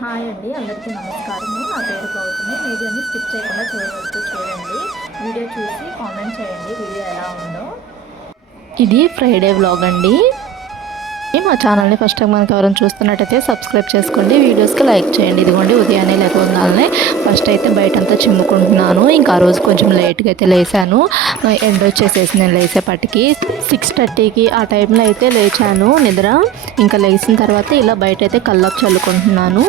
Hi అండి, అందరికీ నమస్కారము. నా పేరు గౌతమి. వీడియోని స్కిప్ చేయకుండా చివరి వరకు చూడండి. వీడియో చూసి కామెంట్ చేయండి వీడియో ఎలా ఉందో. ఇది ఫ్రైడే వ్లాగ్ అండి. మా ఛానల్ని ఫస్ట్ టైం మనకి ఎవరైనా చూస్తున్నట్టయితే సబ్స్క్రైబ్ చేసుకోండి, వీడియోస్కి లైక్ చేయండి. ఇదిగోండి ఉదయాన్నే లేవగానే ఫస్ట్ అయితే బయటంతా చిమ్ముకుంటున్నాను. ఇంకా ఆ రోజు కొంచెం లేట్గా అయితే లేచాను. ఎండ వచ్చేసేసి నేను లేచేపటికి 6:30కి ఆ టైంలో అయితే లేచాను నిద్ర. ఇంకా లేచిన తర్వాత ఇలా బయట అయితే కల్లాపు చల్లుకుంటున్నాను.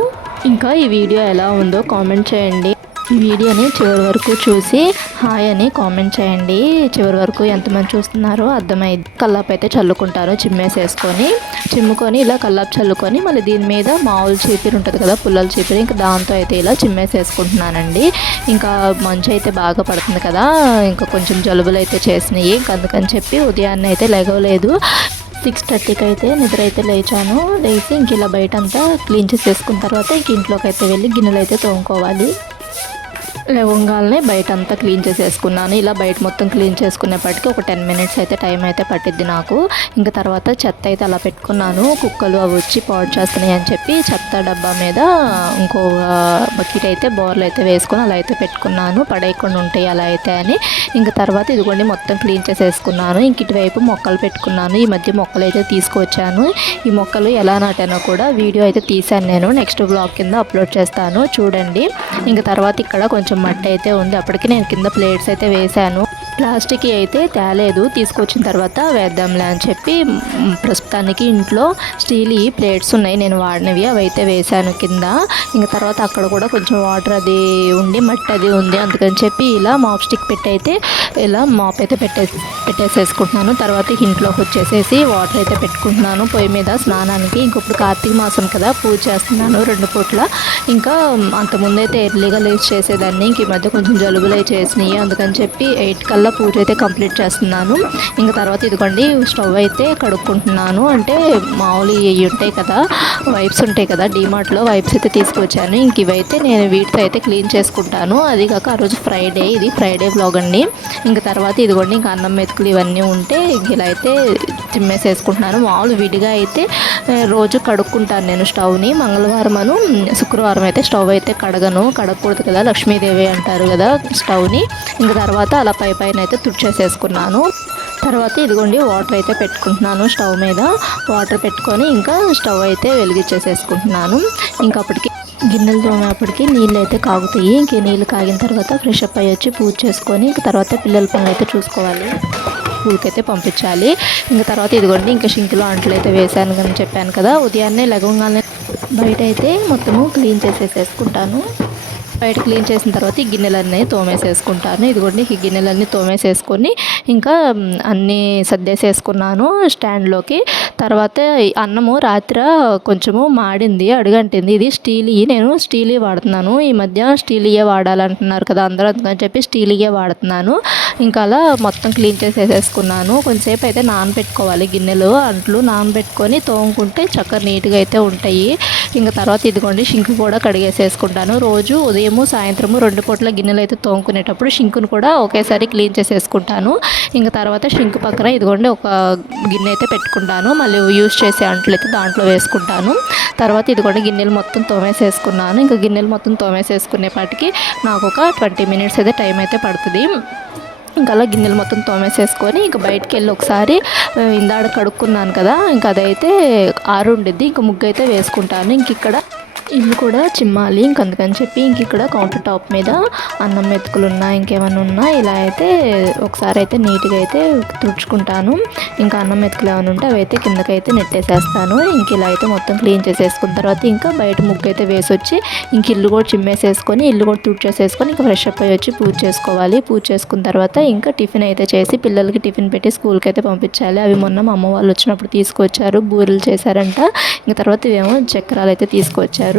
ఇంకా ఈ వీడియో ఎలా ఉందో కామెంట్ చేయండి. ఈ వీడియోని చివరి వరకు చూసి హాయ్ అని కామెంట్ చేయండి. చివరి వరకు ఎంతమంది చూస్తున్నారో అర్థమైంది. కల్లాపు అయితే చల్లుకుంటారు చిమ్ముకొని ఇలా కల్లాపు చల్లుకొని మళ్ళీ దీని మీద మామూలు చీపిరి ఉంటుంది కదా, పుల్లల చీపిరి, ఇంకా దాంతో అయితే ఇలా చిమ్మేసేసుకుంటున్నానండి. ఇంకా మంచు అయితే బాగా పడుతుంది కదా, ఇంకా కొంచెం జలుబులు అయితే చేసినాయి. ఇంకా అందుకని చెప్పి ఉదయాన్నే అయితే లేగలేదు. 6:30కి అయితే నిద్ర అయితే లేచాను. లేచి ఇంక ఇలా బయట అంతా క్లీన్ చేసేసుకున్న తర్వాత ఇంక ఇంట్లోకి అయితే వెళ్ళి గిన్నెలు అయితే తోముకోవాలి. లేవగానే బయట అంతా క్లీన్ చేసేసుకున్నాను. ఇలా బయట మొత్తం క్లీన్ చేసుకునేప్పటికీ ఒక 10 మినిట్స్ అయితే టైం అయితే పట్టిద్ది నాకు. ఇంకా తర్వాత చెత్త అయితే అలా పెట్టుకున్నాను. కుక్కలు అవి వచ్చి పాడు చేస్తున్నాయి అని చెప్పి చెత్త డబ్బా మీద ఇంకో బకెట్ అయితే బోర్లు అయితే వేసుకొని అలా అయితే పెట్టుకున్నాను, పడేయకుండా ఉంటాయి అలా అయితే అని. ఇంకా తర్వాత ఇదిగోండి మొత్తం క్లీన్ చేసేసుకున్నాను. ఇంక ఇటువైపు మొక్కలు పెట్టుకున్నాను. ఈ మధ్య మొక్కలు అయితే తీసుకొచ్చాను. ఈ మొక్కలు ఎలా నాటానో కూడా వీడియో అయితే తీశాను, నేను నెక్స్ట్ బ్లాగ్ కింద అప్లోడ్ చేస్తాను చూడండి. ఇంకా తర్వాత ఇక్కడ కొంచెం మట్టి అయితే ఉంది. అప్పటికి నేను కింద ప్లేట్స్ అయితే వేశాను. ప్లాస్టిక్ అయితే తేలేదు, తీసుకొచ్చిన తర్వాత వేద్దాంలే అని చెప్పి ప్రస్తుతానికి ఇంట్లో స్టీల్ ప్లేట్స్ ఉన్నాయి నేను వాడినవి, అవి అయితే వేసాను కింద. ఇంకా తర్వాత అక్కడ కూడా కొంచెం వాటర్ అది ఉండి మట్టి అది ఉంది, అందుకని చెప్పి ఇలా మాప్ స్టిక్ పెట్టి అయితే ఇలా మాప్ అయితే పెట్టేసేసుకుంటున్నాను. తర్వాత ఇంట్లోకి వచ్చేసేసి వాటర్ అయితే పెట్టుకుంటున్నాను పొయ్యి మీద స్నానానికి. ఇంకొప్పుడు కార్తీక మాసం కదా, పూజ చేస్తున్నాను 2 పూట్ల. ఇంకా అంతకుముందు అయితే ఎర్లీగా లేచి చేసేదాన్ని. ఇంక ఈ మధ్య కొంచెం జలుబులు అయి చేసినాయి, అందుకని చెప్పి 8 కల్లా పూజ అయితే కంప్లీట్ చేస్తున్నాను. ఇంకా తర్వాత ఇదిగోండి స్టవ్ అయితే కడుక్కుంటున్నాను. అంటే మామూలు ఇవి ఉంటాయి కదా, వైప్స్ ఉంటాయి కదా, డీమార్ట్లో వైప్స్ అయితే తీసుకొచ్చాను. ఇంక ఇవైతే నేను వీటితో అయితే క్లీన్ చేసుకుంటాను. అది కాక ఆ రోజు ఫ్రైడే, ఇది ఫ్రైడే వ్లాగ్ అండి. ఇంకా తర్వాత ఇదిగోండి ఇంకా అన్నం మెతుకులు ఇవన్నీ ఉంటే ఇలా అయితే చిమ్మేసేసుకుంటున్నాను. మామూలు విడిగా అయితే రోజు కడుక్కుంటాను నేను స్టవ్ని. మంగళవారం శుక్రవారం అయితే స్టవ్ అయితే కడగకూడదు కదా, లక్ష్మీదేవి అంటారు కదా స్టవ్ని. ఇంకా తర్వాత అలా పైన అయితే తుడిచేసేసుకున్నాను. తర్వాత ఇదిగోండి వాటర్ అయితే పెట్టుకుంటున్నాను స్టవ్ మీద. వాటర్ పెట్టుకొని ఇంకా స్టవ్ అయితే వెలిగించేసేసుకుంటున్నాను. ఇంకా అప్పటికి గిన్నెలు తోమేపటికి నీళ్ళు అయితే కాగుతాయి. ఇంక నీళ్ళు కాగిన తర్వాత ఫ్రెష్ అప్ అయ్యి వచ్చి పూజ చేసుకొని ఇంకా తర్వాత పిల్లల పనులు అయితే చూసుకోవాలి, స్కూల్కి అయితే పంపించాలి. ఇంకా తర్వాత ఇదిగోండి ఇంకా షింకులో అంట్లు అయితే వేసాను అని చెప్పాను కదా, ఉదయాన్నే లగవగానే బయట అయితే మొత్తము క్లీన్ చేసేసుకుంటాను. బయట క్లీన్ చేసిన తర్వాత ఈ గిన్నెలన్నీ తోమేసేసుకుంటాను. ఇదిగోండి ఈ గిన్నెలన్నీ తోమేసేసుకొని ఇంకా అన్నీ సర్దేసేసుకున్నాను స్టాండ్లోకి. తర్వాత అన్నము రాత్రి కొంచెము మాడింది, అడుగంటింది. ఇది నేను స్టీల్ వాడుతున్నాను. ఈ మధ్య స్టీలియే వాడాలంటున్నారు కదా అందరూ, అందుకని చెప్పి స్టీలియే వాడుతున్నాను. ఇంకా అలా మొత్తం క్లీన్ చేసేసుకున్నాను. కొంచెంసేపు అయితే నానబెట్టుకోవాలి గిన్నెలు, అంట్లు నానబెట్టుకొని తోముకుంటే చక్కగా నీట్గా అయితే ఉంటాయి. ఇంకా తర్వాత ఇదిగోండి షింక్ కూడా కడిగేసేసుకుంటాను. రోజు ఉదయము సాయంత్రము 2 పూట్ల గిన్నెలు అయితే తోముకునేటప్పుడు షింకును కూడా ఒకేసారి క్లీన్ చేసేసుకుంటాను. ఇంకా తర్వాత షింక్ పక్కన ఇదిగోండి ఒక గిన్నె అయితే పెట్టుకుంటాను, మళ్ళీ యూజ్ చేసే అంట్లు అయితే దాంట్లో వేసుకుంటాను. తర్వాత ఇదిగోండి గిన్నెలు మొత్తం తోమేసేసుకున్నాను. ఇంకా గిన్నెలు మొత్తం తోమేసేసుకునేపాటికి నాకు ఒక 20 మినిట్స్ అయితే టైం అయితే పడుతుంది. ఇంకా అలా గిన్నెలు మొత్తం తోమేసేసుకొని ఇంకా బయటికి వెళ్ళి ఒకసారి ఇందాడ కడుక్కున్నాను కదా, ఇంకా అదైతే ఆరుండిద్ది. ఇంకా ముగ్గు అయితే వేసుకుంటాను. ఇంక ఇక్కడ ఇల్లు కూడా చిమ్మాలి, ఇంక అందుకని చెప్పి ఇంక ఇక్కడ కౌంటర్ టాప్ మీద అన్నం మెతుకులు ఉన్నా ఇంకేమైనా ఉన్నా ఇలా అయితే ఒకసారి అయితే నీట్గా అయితే తుడుచుకుంటాను. ఇంకా అన్నం మెతుకులు ఏమైనా ఉంటే అవి అయితే కిందకైతే నెట్టేసేస్తాను. ఇంక ఇలా అయితే మొత్తం క్లీన్ చేసేసుకున్న తర్వాత ఇంకా బయట ముగ్గు అయితే వేసి వచ్చి ఇంక ఇల్లు కూడా చిమ్మేసేసుకొని ఇల్లు కూడా తుడిచేసేసుకొని ఇంకా ఫ్రెష్ అప్ అయ్యి వచ్చి పూజ చేసుకోవాలి. పూజ చేసుకున్న తర్వాత ఇంకా టిఫిన్ అయితే చేసి పిల్లలకి టిఫిన్ పెట్టి స్కూల్కి అయితే పంపించాలి. అవి మొన్న మా అమ్మ వాళ్ళు వచ్చినప్పుడు తీసుకొచ్చారు, బూరెలు చేశారంట. ఇంకా తర్వాత ఇవేమో చక్రాలు అయితే తీసుకొచ్చారు.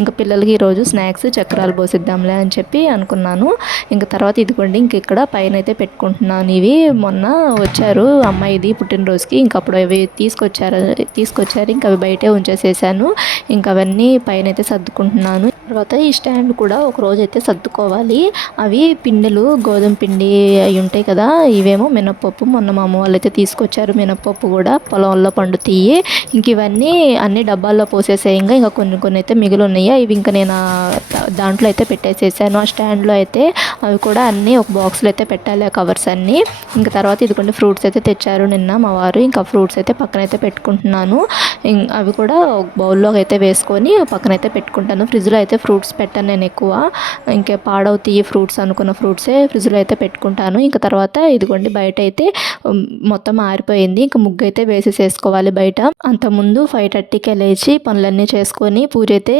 ఇంకా పిల్లలకి ఈరోజు స్నాక్స్ చక్రాలు పోసిద్దాంలే అని చెప్పి అనుకున్నాను. ఇంకా తర్వాత ఇదిగోండి ఇంక ఇక్కడ పైన అయితే పెట్టుకుంటున్నాను. ఇవి మొన్న వచ్చారు అమ్మాయిది పుట్టినరోజుకి, ఇంక అప్పుడు అవి తీసుకొచ్చారు ఇంకా అవి బయటే ఉంచేసేసాను. ఇంకా అవన్నీ పైన అయితే సర్దుకుంటున్నాను. తర్వాత ఈ స్టాండ్ కూడా ఒక రోజు అయితే సర్దుకోవాలి. అవి పిండిలు గోధుమ పిండి అవి ఉంటాయి కదా, ఇవేమో మినప్పప్పు. మొన్న మా అమ్మ వాళ్ళు అయితే తీసుకొచ్చారు మినప్పప్పు కూడా పొలంలో పండుతాయి. ఇంక ఇవన్నీ అన్ని డబ్బాల్లో పోసేసేయంగా ఇంకా కొన్ని అయితే మిగిలి ఉన్నాయి. ఇవి ఇంకా నేను దాంట్లో అయితే పెట్టేసేసాను. ఆ స్టాండ్లో అయితే అవి కూడా అన్నీ ఒక బాక్స్లో అయితే పెట్టాలి, ఆ కవర్స్ అన్నీ. ఇంకా తర్వాత ఇదిగోండి ఫ్రూట్స్ అయితే తెచ్చారు నిన్న మా వారు. ఇంకా ఫ్రూట్స్ అయితే పక్కనైతే పెట్టుకుంటున్నాను. అవి కూడా ఒక బౌల్లోకి అయితే వేసుకొని పక్కనైతే పెట్టుకుంటాను. ఫ్రిడ్జ్లో అయితే ఫ్రూట్స్ పెట్టాను నేను ఎక్కువ. ఇంకా పాడవుతాయి ఫ్రూట్స్ అనుకున్న ఫ్రూట్సే ఫ్రిడ్జ్లో అయితే పెట్టుకుంటాను. ఇంకా తర్వాత ఇదిగోండి బయట అయితే మొత్తం ఆరిపోయింది. ఇంకా ముగ్గు అయితే వేసేసుకోవాలి బయట. అంతకుముందు 5:30కే లేచి పనులన్నీ చేసుకొని పూజ అయితే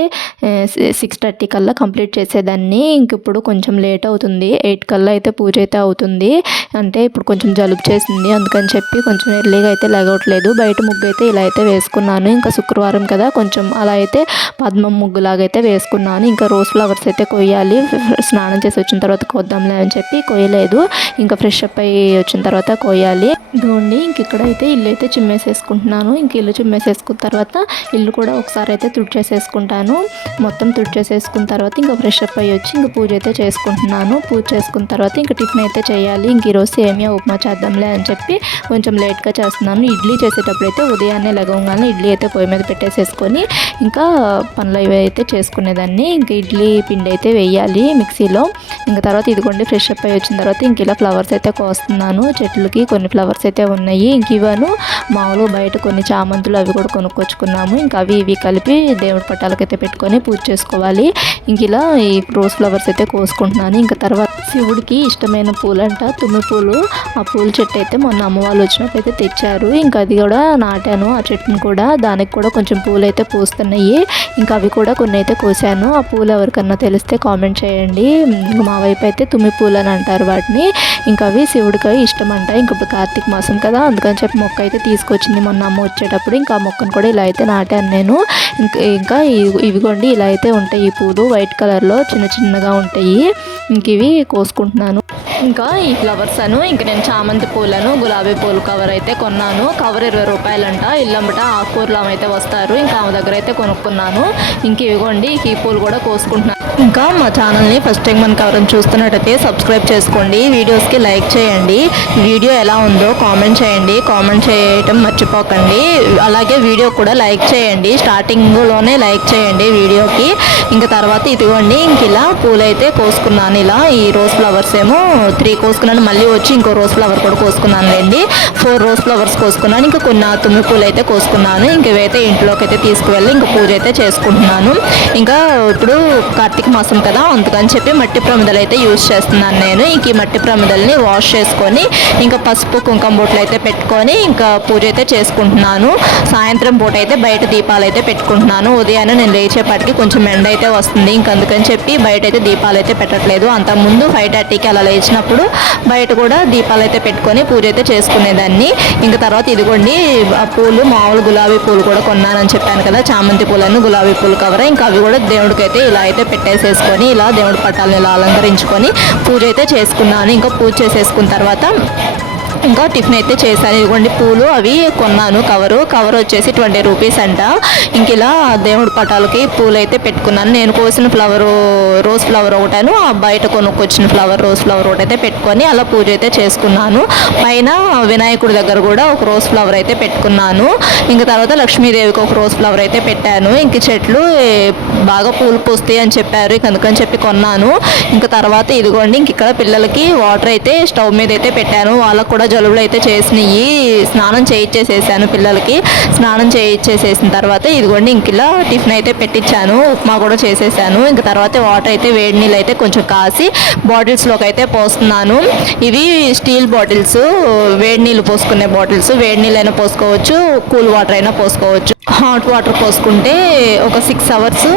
6:30 కల్లా కంప్లీట్ చేసేదాన్ని. ఇంక ఇప్పుడు కొంచెం లేట్ అవుతుంది. 8 కల్లా అయితే పూజ అయితే అవుతుంది. అంటే ఇప్పుడు కొంచెం జలుబు చేసింది, అందుకని చెప్పి కొంచెం ఎర్లీగా అయితే లేగవట్లేదు. బయట ముగ్గు అయితే ఇలా అయితే వేసుకున్నాను. ఇంకా శుక్రవారం కదా, కొంచెం అలా అయితే పద్మం ముగ్గులాగా అయితే వేసుకున్నాను. ఇంకా రోజ్ ఫ్లవర్స్ అయితే కొయ్యాలి. స్నానం చేసి వచ్చిన తర్వాత కోద్దాంలే అని చెప్పి కొయ్యలేదు. ఇంకా ఫ్రెష్ అప్ అయ్యి వచ్చిన తర్వాత కొయ్యాలి. ఇదిగోండి ఇంక ఇక్కడైతే ఇల్లు అయితే చిమ్మేసేసుకుంటున్నాను. ఇంక ఇల్లు చిమ్మేసేసుకున్న తర్వాత ఇల్లు కూడా ఒకసారి అయితే తుడిచేసేసుకుంటాను. మొత్తం తుడిచేసేసుకున్న తర్వాత ఇంకా ఫ్రెష్ అప్ అయ్యి వచ్చి ఇంకా పూజ అయితే చేసుకుంటున్నాను. పూజ చేసుకున్న తర్వాత ఇంకా టిఫిన్ అయితే చేయాలి. ఇంక ఈరోజు సేమియా ఉప్మా చేద్దాంలే అని చెప్పి కొంచెం లేట్గా చేస్తున్నాను. ఇడ్లీ చేసేటప్పుడు అయితే ఉదయాన్నే లెగవగానే ఇడ్లీ అయితే పొయ్యి మీద పెట్టేసేసుకొని ఇంకా పనులు అవి అయితే చేసుకునేదాన్ని. ఇంకా ఇడ్లీ పిండి అయితే వేయాలి మిక్సీలో. ఇంకా తర్వాత ఇదిగోండి ఫ్రెష్ అప్ అయ్యి వచ్చిన తర్వాత ఇంక ఇలా ఫ్లవర్స్ అయితే కోస్తున్నాను. చెట్లకి కొన్ని ఫ్లవర్స్ అయితే ఉన్నాయి. ఇంక ఇవను మామూలుగా బయట కొన్ని చామంతులు అవి కూడా కొనుక్కొచ్చుకున్నాము. ఇంకా అవి ఇవి కలిపి దేవుడి పట్టాలకైతే పెట్టుకొని పూజ చేసుకోవాలి. ఇంక ఇలా ఈ రోజ్ ఫ్లవర్స్ అయితే కోసుకుంటున్నాను. ఇంకా తర్వాత శివుడికి ఇష్టమైన పూలంట తుమ్మి పూలు. ఆ పూల చెట్టు అయితే మొన్న అమ్మ వాళ్ళు వచ్చినప్పుడు అయితే తెచ్చారు. ఇంకా అది కూడా నాటాను, ఆ చెట్టును కూడా. దానికి కూడా కొంచెం పూలు అయితే పూస్తున్నాయి. ఇంకా అవి కూడా కొన్ని అయితే కోసాను. ఆ పూలు ఎవరికన్నా తెలిస్తే కామెంట్ చేయండి. మా వైపు అయితే తుమ్మి పూలు అని అంటారు వాటిని. ఇంకా అవి శివుడికి ఇష్టం అంట. ఇంకా ఇప్పుడు కార్తీక మాసం కదా, అందుకని చెప్పి మొక్క అయితే తీసుకొచ్చింది మొన్న అమ్మ వచ్చేటప్పుడు. ఇంకా ఆ మొక్కను కూడా ఇలా అయితే నాటాను నేను. ఇంకా ఇవిగోండి ఇలా అయితే ఉంటాయి ఈ పూలు, వైట్ కలర్లో చిన్న చిన్నగా ఉంటాయి. ఇంక ఇవి కోసుకుంటున్నాను. ఇంకా ఈ ఫ్లవర్స్ అను ఇంక నేను చామంతి పూలను గులాబీ పూలు కవర్ అయితే కొన్నాను. కవర్ 20 రూపాయలంట. ఇల్లమ్మట ఆకుకూరలు అయితే వస్తారు. ఇంకా ఆమె దగ్గర అయితే కొనుక్కున్నాను. ఇంక ఇవిగోండి ఈ పూలు కూడా కోసుకుంటున్నాను. ఇంకా మా ఛానల్ని ఫస్ట్ టైం మన కవర్ చూస్తున్నట్టయితే సబ్స్క్రైబ్ చేసుకోండి. వీడియోస్కి లైక్ చేయండి. వీడియో ఎలా ఉందో కామెంట్ చేయండి. కామెంట్ చేయటం మర్చిపోకండి. అలాగే వీడియో కూడా లైక్ చేయండి. స్టార్టింగ్లోనే లైక్ చేయండి వీడియోకి. ఇంకా తర్వాత ఇదిగోండి ఇంక ఇలా పూలు అయితే కోసుకున్నాను. ఇలా ఈ రోజ్ ఫ్లవర్స్ ఏమో 3 కోసుకున్నాను. మళ్ళీ వచ్చి ఇంకో రోజ్ ఫ్లవర్ కూడా కోసుకున్నాను లేండి. 4 రోజ్ ఫ్లవర్స్ కోసుకున్నాను. ఇంకా కొన్ని తుమ్మి పూలు అయితే కోసుకున్నాను. ఇంక ఇవైతే ఇంట్లోకి అయితే తీసుకువెళ్ళి ఇంకా పూజ అయితే చేసుకుంటున్నాను. ఇంకా ఇప్పుడు కార్తీక మాసం కదా, అందుకని చెప్పి మట్టి ప్రమిదలు అయితే యూజ్ చేస్తున్నాను నేను. ఇంక ఈ మట్టి ప్రమిదల్ని వాష్ చేసుకొని ఇంకా పసుపు కుంకుమ బొట్లు అయితే పెట్టుకొని ఇంకా పూజ అయితే చేసుకుంటున్నాను. సాయంత్రం పూట అయితే బయట దీపాలు అయితే పెట్టుకుంటున్నాను. ఉదయాన్నే నేను లేచేపాటికి కొంచెం ఎండ అయితే వస్తుంది. ఇంక అందుకని చెప్పి బయట అయితే దీపాలు అయితే పెట్టట్లేదు. అంతకుముందు 5:30కి అలా లేచినప్పుడు బయట కూడా దీపాలు అయితే పెట్టుకొని పూజ అయితే చేసుకునేదాన్ని. ఇంకా తర్వాత ఇదిగోండి ఆ పూలు మామూలు గులాబీ పూలు కూడా కొన్నానని చెప్పాను కదా, చామంతి పూలను గులాబీ పూలు కవర్. ఇంకా అవి కూడా దేవుడికి అయితే ఇలా అయితే పెట్టేసేసుకొని ఇలా దేవుడి పట్టాలను ఇలా అలంకరించుకొని పూజ అయితే చేసుకున్నాను. ఇంకా పూజ చేసేసుకున్న తర్వాత ఇంకా టిఫిన్ అయితే చేశాను. ఇదిగోండి పూలు అవి కొన్నాను. కవర్ వచ్చేసి 20 రూపీస్ అంట. ఇంక ఇలా దేవుడి పటాలకి పూలు అయితే పెట్టుకున్నాను. నేను కోసిన రోజ్ ఫ్లవర్ ఒకటాను, బయట కొనుక్కొచ్చిన రోజ్ ఫ్లవర్ ఒకటి అయితే పెట్టుకొని అలా పూజ అయితే చేసుకున్నాను. పైన వినాయకుడి దగ్గర కూడా ఒక రోజ్ ఫ్లవర్ అయితే పెట్టుకున్నాను. ఇంకా తర్వాత లక్ష్మీదేవికి ఒక రోజ్ ఫ్లవర్ అయితే పెట్టాను. ఇంక చెట్లు బాగా పూలు పూస్తాయి అని చెప్పారు, అందుకని చెప్పి కొన్నాను. ఇంకా తర్వాత ఇదిగోండి ఇంక ఇక్కడ పిల్లలకి వాటర్ అయితే స్టవ్ మీద అయితే పెట్టాను. వాళ్ళకు కూడా జలుబులు అయితే చేసినాయి. స్నానం చేయించేసేసాను పిల్లలకి. స్నానం చేయించేసేసిన తర్వాత ఇదిగోండి ఇంక ఇలా టిఫిన్ అయితే పెట్టించాను. ఉప్మా కూడా చేసేసాను. ఇంకా తర్వాత వాటర్ అయితే వేడి నీళ్ళు అయితే కొంచెం కాసి బాటిల్స్లోకి అయితే పోస్తున్నాను. ఇవి స్టీల్ బాటిల్స్, వేడి నీళ్ళు పోసుకునే బాటిల్స్. వేడి నీళ్ళు అయినా పోసుకోవచ్చు, కూల్ వాటర్ అయినా పోసుకోవచ్చు. హాట్ వాటర్ పోసుకుంటే ఒక 6 అవర్స్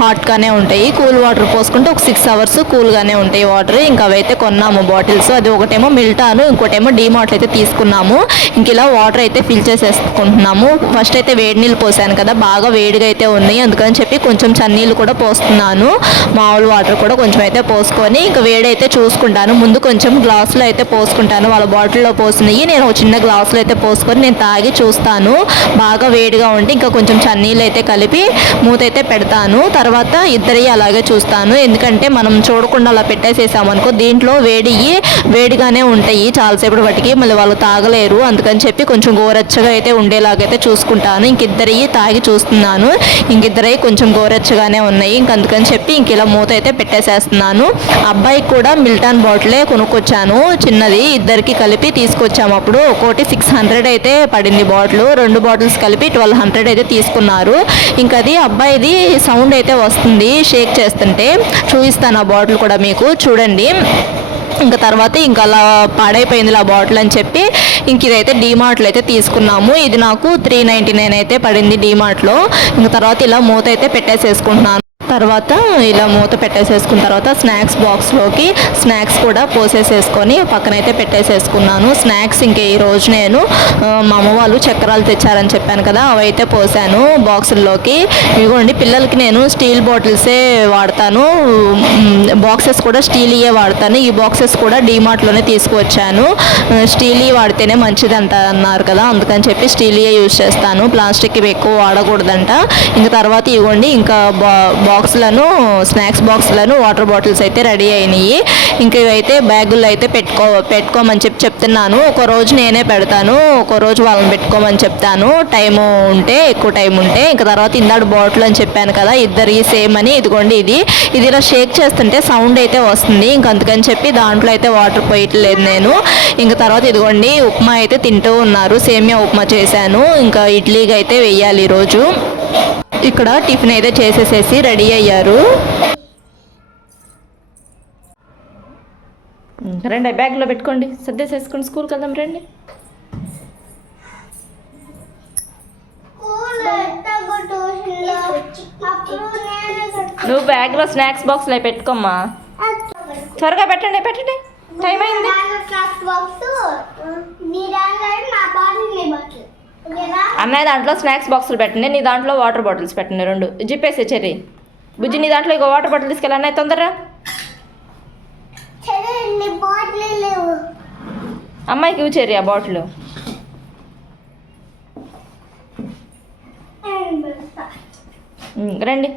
హాట్గానే ఉంటాయి. కూల్ వాటర్ పోసుకుంటే ఒక 6 అవర్స్ కూల్గానే ఉంటాయి వాటర్. ఇంకా అవైతే కొన్నాము బాటిల్స్. అది ఒకటేమో మిల్టాను, ఇంకోటేమో డీమార్ట్ అయితే తీసుకున్నాము. ఇంక ఇలా వాటర్ అయితే ఫిల్ చేసేసుకుంటున్నాము. ఫస్ట్ అయితే వేడి నీళ్ళు పోసాను కదా, బాగా వేడిగా అయితే ఉన్నాయి, అందుకని చెప్పి కొంచెం చన్నీళ్ళు కూడా పోస్తున్నాను. మామూలు వాటర్ కూడా కొంచెం అయితే పోసుకొని ఇంకా వేడి అయితే చూసుకుంటాను. ముందు కొంచెం గ్లాసులో అయితే పోసుకుంటాను. వాళ్ళ బాటిల్లో పోసినవి నేను ఒక చిన్న గ్లాసులో అయితే పోసుకొని నేను తాగి చూస్తాను. బాగా వేడి వేడిగా ఉంటే ఇంకా కొంచెం చన్నీళ్ళు అయితే కలిపి మూత అయితే పెడతాను. తర్వాత ఇద్దరి అలాగే చూస్తాను, ఎందుకంటే మనం చూడకుండా అలా పెట్టేసేసామనుకో దీంట్లో వేడిగానే ఉంటాయి చాలాసేపటి బట్టికి, మళ్ళీ వాళ్ళు తాగలేరు. అందుకని చెప్పి కొంచెం గోరెచ్చగా అయితే ఉండేలాగైతే చూసుకుంటాను. ఇంకిద్దరి తాగి చూస్తున్నాను, ఇంకిద్దరై కొంచెం గోరెచ్చగానే ఉన్నాయి. అందుకని చెప్పి ఇంక ఇలా మూత అయితే పెట్టేసేస్తున్నాను. అబ్బాయికి కూడా మిల్టాన్ బాటిలే కొనుక్కొచ్చాను, చిన్నది, ఇద్దరికి కలిపి తీసుకొచ్చాము. అప్పుడు ఒక్కోటి 600 అయితే పడింది బాటిల్, 2 బాటిల్స్ కలిపి 1200 అయితే తీసుకున్నారు. ఇంకా అది అబ్బాయిది సౌండ్ అయితే వస్తుంది షేక్ చేస్తుంటే, చూపిస్తాను ఆ బాటిల్ కూడా మీకు చూడండి. ఇంకా తర్వాత ఇంకా అలా పాడైపోయింది ఆ బాటిల్ అని చెప్పి ఇంక ఇదైతే డీమార్ట్లో అయితే తీసుకున్నాము. ఇది నాకు 399 అయితే పడింది డీమార్ట్లో. ఇంకా తర్వాత ఇలా మూత అయితే పెట్టేసేసుకుంటున్నాను. తర్వాత ఇలా మూత పెట్టేసేసుకున్న తర్వాత స్నాక్స్ బాక్స్లోకి స్నాక్స్ కూడా పోసేసేసుకొని పక్కనైతే పెట్టేసేసుకున్నాను. స్నాక్స్ ఇంకా ఈరోజు నేను మా అమ్మ వాళ్ళు చక్రాలు తెచ్చారని చెప్పాను కదా, అవైతే పోసాను బాక్సుల్లోకి. ఇదిగోండి, పిల్లలకి నేను స్టీల్ బాటిల్సే వాడతాను, బాక్సెస్ కూడా స్టీల్యే వాడతాను. ఈ బాక్సెస్ కూడా డీమార్ట్లోనే తీసుకువచ్చాను. స్టీల్ వాడితేనే మంచిది అన్నారు కదా, అందుకని చెప్పి స్టీల్యే యూజ్ చేస్తాను, ప్లాస్టిక్ ఇవి ఎక్కువ వాడకూడదంట. ఇంకా తర్వాత ఇవ్వండి ఇంకా స్నాక్స్ బాక్స్లను వాటర్ బాటిల్స్ అయితే రెడీ అయినాయి. ఇంకా ఇవైతే బ్యాగుల్లో అయితే పెట్టుకోమని చెప్తున్నాను. ఒక రోజు నేనే పెడతాను, ఒక రోజు వాళ్ళని పెట్టుకోమని చెప్తాను, ఎక్కువ టైం ఉంటే. ఇంకా తర్వాత ఇందాడు బాటిల్ అని చెప్పాను కదా, ఇద్దరి సేమ్ అని. ఇదిగోండి, ఇది ఇలా షేక్ చేస్తుంటే సౌండ్ అయితే వస్తుంది. ఇంక అందుకని చెప్పి దాంట్లో అయితే వాటర్ పోయట్లేదు నేను. ఇంకా తర్వాత ఇదిగోండి ఉప్మా అయితే తింటూ ఉన్నారు, సేమియా ఉప్మా చేశాను. ఇంకా ఇడ్లీకి అయితే వెయ్యాలి ఈరోజు. ఇక్కడ టిఫిన్ అయితే చేసేసేసి రెడీ అయ్యారు. రండి, బ్యాగ్లో పెట్టుకోండి, సర్దేసేసుకోండి, స్కూల్కి వెళ్దాం రండి. నువ్వు బ్యాగ్లో స్నాక్స్ బాక్స్లో పెట్టుకోమ్మా, త్వరగా పెట్టండి, టైం అయింది. అన్నయ్య దాంట్లో స్నాక్స్ బాక్సులు పెట్టండి, నీ దాంట్లో వాటర్ బాటిల్స్ పెట్టండి, 2 జిప్పేసే చెర్రీ. బుజ్జి నీ దాంట్లో ఇక వాటర్ బాటిల్ తీసుకెళ్ళి అన్నయ్య తొందరగా. అమ్మాయికి ఇవి చెర్రీ ఆ బాటిల్. రండి,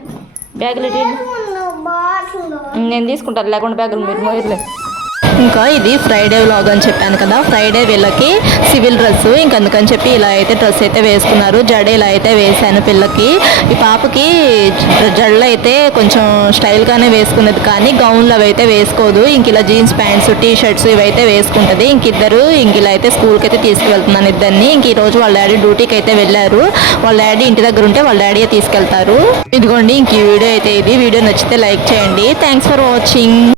బ్యాగులు నేను తీసుకుంటాను, లేకుండా బ్యాగులు మీరు మోయర్లేదు. ఇంకా ఇది ఫ్రైడే వ్లాగ్ అని చెప్పాను కదా, ఫ్రైడే వీళ్ళకి సివిల్ డ్రెస్, ఇంక అందుకని చెప్పి ఇలా అయితే డ్రెస్ అయితే వేసుకున్నారు. జడ ఇలా అయితే వేసాను పిల్లకి. ఈ పాపకి జడలు అయితే కొంచెం స్టైల్గానే వేసుకున్నది, కానీ గౌన్లు అవి అయితే వేసుకోదు. ఇంక ఇలా జీన్స్ ప్యాంట్స్, టీ షర్ట్స్ ఇవైతే వేసుకుంటుంది. ఇంక ఇలా అయితే స్కూల్కి అయితే తీసుకువెళ్తున్నాను ఇద్దరిని. ఇంక ఈరోజు వాళ్ళ డాడీ డ్యూటీకి అయితే వెళ్ళారు, వాళ్ళ డాడీ ఇంటి దగ్గర ఉంటే వాళ్ళ డాడీ తీసుకెళ్తారు. ఇదిగోండి ఇంక ఈ వీడియో అయితే ఇది. వీడియో నచ్చితే లైక్ చేయండి. Thanks for watching.